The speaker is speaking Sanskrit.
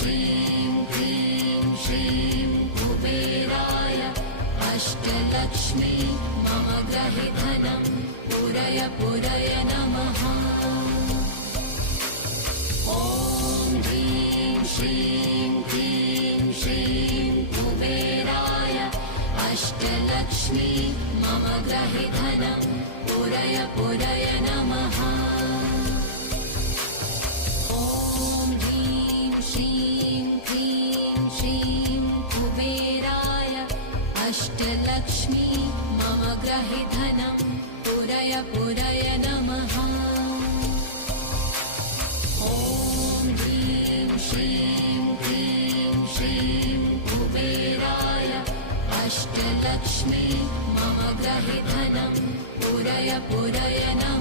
श्रीं ह्रीं श्रीं कुबेराय अष्टलक्ष्मी मम गृहे धनं पूरय पूरय नमः। ॐ ह्रीं श्रीं ह्रीं श्रीं कुबेराय अष्टलक्ष्मी मम गृहे धनं पूरय पूरय नमः। ॐ ह्रीं श्रीं ह्रीं श्रीं कुबेराय अष्टलक्ष्मी मम गृहे धनं पूरय पूरय नमः। ॐ ह्रीं श्रीं ह्रीं श्रीं कुबेराय अष्टलक्ष्मी मम गृहे धनं पूरय पूरय नमः।